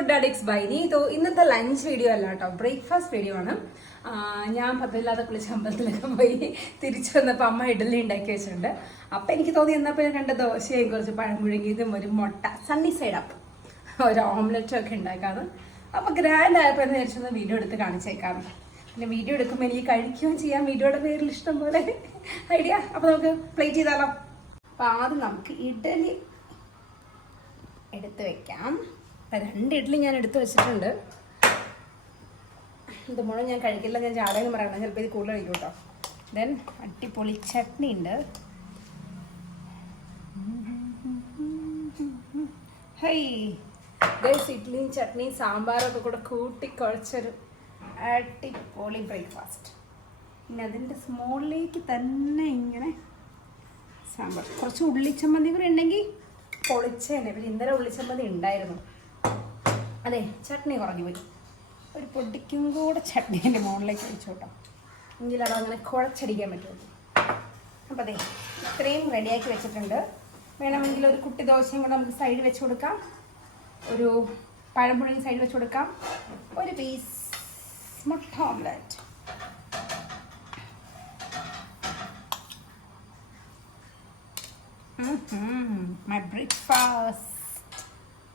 Food addicts ബൈനി. ഇന്നത്തെ lunch video അല്ല കേട്ടോ, ബ്രേക്ക്ഫാസ്റ്റ് വീഡിയോ ആണ്. ഞാൻ പതില്ലാതെ കുളിച്ച് അമ്പലത്തിലൊക്കെ പോയി തിരിച്ചു വന്നപ്പോൾ അമ്മ ഇഡ്ഡലി ഉണ്ടാക്കി വെച്ചിട്ടുണ്ട്. അപ്പം എനിക്ക് തോന്നി എന്നപ്പോൾ രണ്ട് ദോശയും കുറച്ച് പഴം പുഴുങ്ങിയതും ഒരു മുട്ട സണ്ണി സൈഡ് അപ്പ് ഒരു ഓംലെറ്റും ഒക്കെ ഉണ്ടാക്കാറ്. അപ്പോൾ ഗ്രാൻഡ് ആയപ്പോൾ എന്ന് വിചാരിച്ചൊന്ന് വീഡിയോ എടുത്ത് കാണിച്ചേക്കാം. പിന്നെ വീഡിയോ എടുക്കുമ്പോൾ എനിക്ക് കഴിക്കുകയും ചെയ്യാം, വീഡിയോയുടെ പേരിൽ ഇഷ്ടം പോലെ ഐഡിയ. അപ്പോൾ നമുക്ക് പ്ലേറ്റ് ചെയ്താലോ. അപ്പോൾ ആദ്യം നമുക്ക് ഇഡ്ഡലി എടുത്ത് വെക്കാം. അപ്പം 2 ഇഡ്ഡലി ഞാൻ എടുത്ത് വെച്ചിട്ടുണ്ട്. ഇത് മുഴുവൻ ഞാൻ കഴിക്കില്ല, ഞാൻ ചാടേന്ന് പറയണം, ചിലപ്പോൾ ഇത് കൂടുതൽ കഴിക്കും കേട്ടോ. ദെൻ അടിപൊളി ചട്നി ഉണ്ട്. ഹൈ ഗൈസ്, ഇഡ്ഡലിയും ചട്നിയും സാമ്പാറൊക്കെ കൂടെ കൂട്ടിക്കുഴച്ചൊരു അടിപൊളി ബ്രേക്ക്ഫാസ്റ്റ്. പിന്നെ അതിൻ്റെ സ്മോളിലേക്ക് തന്നെ ഇങ്ങനെ സാമ്പാർ, കുറച്ച് ഉള്ളിച്ചമ്മന്തി കൂടെ ഉണ്ടെങ്കിൽ പൊളിച്ചേനെ. പിന്നെ ഇന്നലെ ഉള്ളിച്ചമ്മന്തി ഉണ്ടായിരുന്നു. അതെ, ചട്നി കുറഞ്ഞു പോയി. ഒരു പൊടിക്കും കൂടെ ചട്നി എൻ്റെ മുകളിലേക്ക് വെച്ചോട്ടോ, എങ്കിൽ അതങ്ങനെ കുഴച്ചടിക്കാൻ പറ്റുള്ളൂ. അപ്പോൾ അതെ, ഇത്രയും റെഡിയാക്കി വെച്ചിട്ടുണ്ട്. വേണമെങ്കിൽ ഒരു കുട്ടി ദോശയും കൂടെ നമുക്ക് സൈഡ് വെച്ച് കൊടുക്കാം, ഒരു പഴംപുഴുങ്ങി സൈഡ് വെച്ച് കൊടുക്കാം, ഒരു പീസ് മുട്ട omelette. My breakfast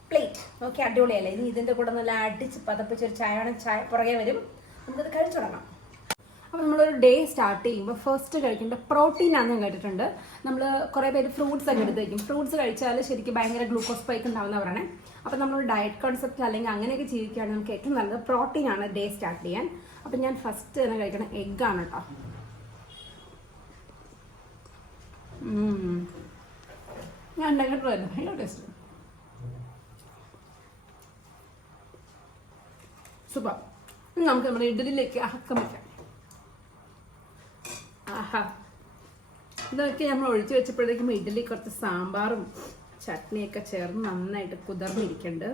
plate. Okay, അടിപൊളിയല്ലേ? ഇനി ഇതിൻ്റെ കൂടെ നല്ല അടിച്ച് പതപ്പിച്ചൊരു ചായ പുറകെ വരും. നമുക്കത് കഴിച്ചു തുടങ്ങാം. അപ്പോൾ നമ്മളൊരു ഡേ സ്റ്റാർട്ട് ചെയ്യുമ്പോൾ ഫസ്റ്റ് കഴിക്കേണ്ട പ്രോട്ടീനാണെന്ന് ഞാൻ കേട്ടിട്ടുണ്ട്. നമ്മൾ കുറേ പേര് ഫ്രൂട്ട്സ് ഒക്കെ എടുത്ത് വയ്ക്കും. ഫ്രൂട്ട്സ് കഴിച്ചാൽ ശരിക്കും ഭയങ്കര ഗ്ലൂക്കോസ് സ്പൈക്ക് ഉണ്ടാവുന്ന പറയണേ. അപ്പോൾ നമ്മളൊരു ഡയറ്റ് കോൺസെപ്റ്റ് അല്ലെങ്കിൽ അങ്ങനെയൊക്കെ ജീവിക്കുകയാണെങ്കിൽ നമുക്ക് ഏറ്റവും നല്ലത് പ്രോട്ടീനാണ് ഡേ സ്റ്റാർട്ട് ചെയ്യാൻ. അപ്പോൾ ഞാൻ ഫസ്റ്റ് തന്നെ കഴിക്കണം എഗ്ഗാണ് കേട്ടോ. ഞാൻ ഉണ്ടാക്കിയിട്ടുള്ളൂ, ഭയങ്കര ടേസ്റ്റ്, സൂപ്പർ. നമുക്ക് നമ്മുടെ ഇഡ്ഡലിയിലേക്ക് അഹക്കം വയ്ക്കാം. ആഹാ, ഇതൊക്കെ നമ്മൾ ഒഴിച്ചു വെച്ചപ്പോഴത്തേക്കും ഇഡ്ഡലി കുറച്ച് സാമ്പാറും ചട്നിയൊക്കെ ചേർന്ന് നന്നായിട്ട് കുതിർന്നിരിക്കുന്നുണ്ട്.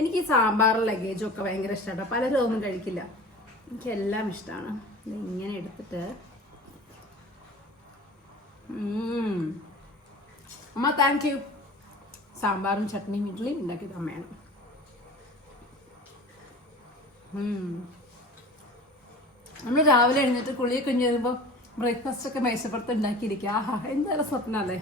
എനിക്ക് ഈ സാമ്പാറും ലഗേജും ഒക്കെ ഭയങ്കര ഇഷ്ടമാണ്. പലരും ഒന്നും കഴിക്കില്ല, എനിക്കെല്ലാം ഇഷ്ടമാണ്. ഇങ്ങനെ എടുത്തിട്ട് അമ്മ താങ്ക് യു. സാമ്പാറും ചട്നിയും ഇഡ്ഡലിയും ഉണ്ടാക്കിയത് അമ്മയാണ്. നമ്മൾ രാവിലെ എഴുന്നേറ്റ് കുളിയൊക്കെ കഴിഞ്ഞ് വരുമ്പോൾ ബ്രേക്ക്ഫാസ്റ്റ് ഒക്കെ മേശപ്പുറത്ത് ഉണ്ടാക്കിയിരിക്കുക. ആഹാ, എന്തായാലും സ്വപ്നമല്ലേ.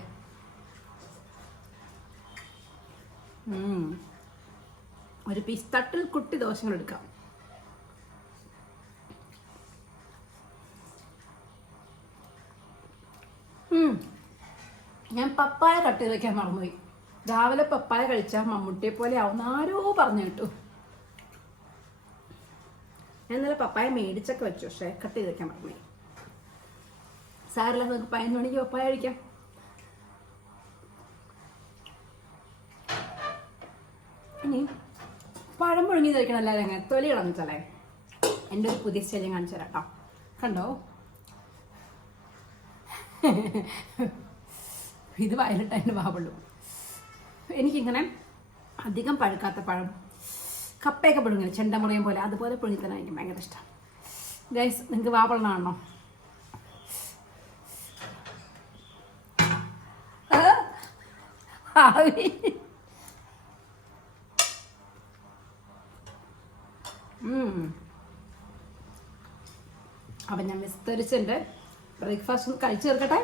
ഒരു പീസ് തട്ടിൽ കുട്ടി ദോശകൾ എടുക്കാം. ഞാൻ പപ്പായ കട്ട് ചെയ്ത് വയ്ക്കാൻ മറന്നുപോയി. രാവിലെ പപ്പായ കഴിച്ചാൽ മമ്മൂട്ടിയെ പോലെ ആവുന്ന ആരോ പറഞ്ഞു കേട്ടു. ഞാൻ ഇന്നലെ പപ്പായ മേടിച്ചൊക്കെ വെച്ചു, പക്ഷേ കട്ട് ചെയ്ത് വയ്ക്കാൻ മറന്നുപോയി. സാറില്ല, നമുക്ക് 11 മണിക്ക് പപ്പായ കഴിക്കാം. ഇനി പഴം പുഴുങ്ങി കഴിക്കണം എല്ലാവരും. അങ്ങനെ തൊലി കളഞ്ഞിട്ടല്ലേ. എൻ്റെ ഒരു പുതിയ സ്റ്റൈൽ കാണിച്ചു തരാം കേട്ടോ. കണ്ടോ, ഇത് വയലിട്ട് അതിൻ്റെ ബാബുള്ളൂ. എനിക്കിങ്ങനെ അധികം പഴുക്കാത്ത പഴം, കപ്പയൊക്കെ പുഴുങ്ങില്ല, ചെണ്ടമുറിയും പോലെ, അതുപോലെ പുഴുങ്ങി തന്നെ എനിക്ക് ഭയങ്കര ഇഷ്ടമാണ്. ഗൈസ്, നിങ്ങൾക്ക് വാവളണോ? അപ്പം ഞാൻ വിസ്തരിച്ചിട്ടുണ്ട്. ബ്രേക്ക്ഫാസ്റ്റ് ഒന്ന് കഴിച്ചു തീർക്കട്ടെ.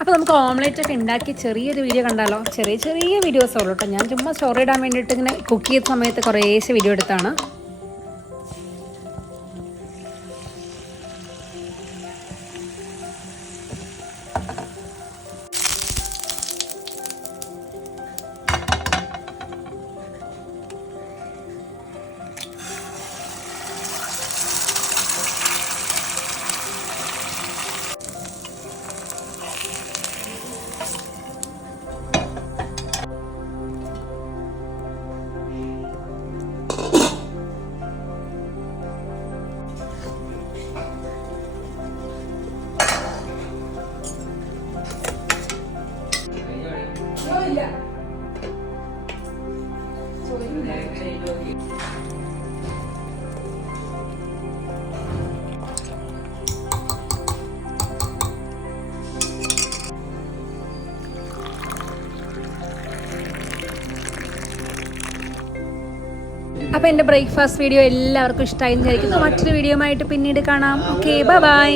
അപ്പോൾ നമുക്ക് ഓംലെറ്റ് ഒക്കെ ഉണ്ടാക്കി ചെറിയൊരു വീഡിയോ കണ്ടാലോ? ചെറിയ വീഡിയോസ് ഉള്ളൂ കേട്ടോ. ഞാൻ ചുമ്മാ സ്റ്റോറി ഇടാൻ വേണ്ടിയിട്ട് ഇങ്ങനെ കുക്ക് ചെയ്ത സമയത്ത് കുറേശ്ശെ വീഡിയോ എടുത്താണ്. അപ്പോൾ എൻ്റെ ബ്രേക്ക്ഫാസ്റ്റ് വീഡിയോ എല്ലാവർക്കും ഇഷ്ടമായി എന്ന് വിചാരിക്കുന്നു. മറ്റൊരു വീഡിയോ ആയിട്ട് പിന്നീട് കാണാം. Okay, by.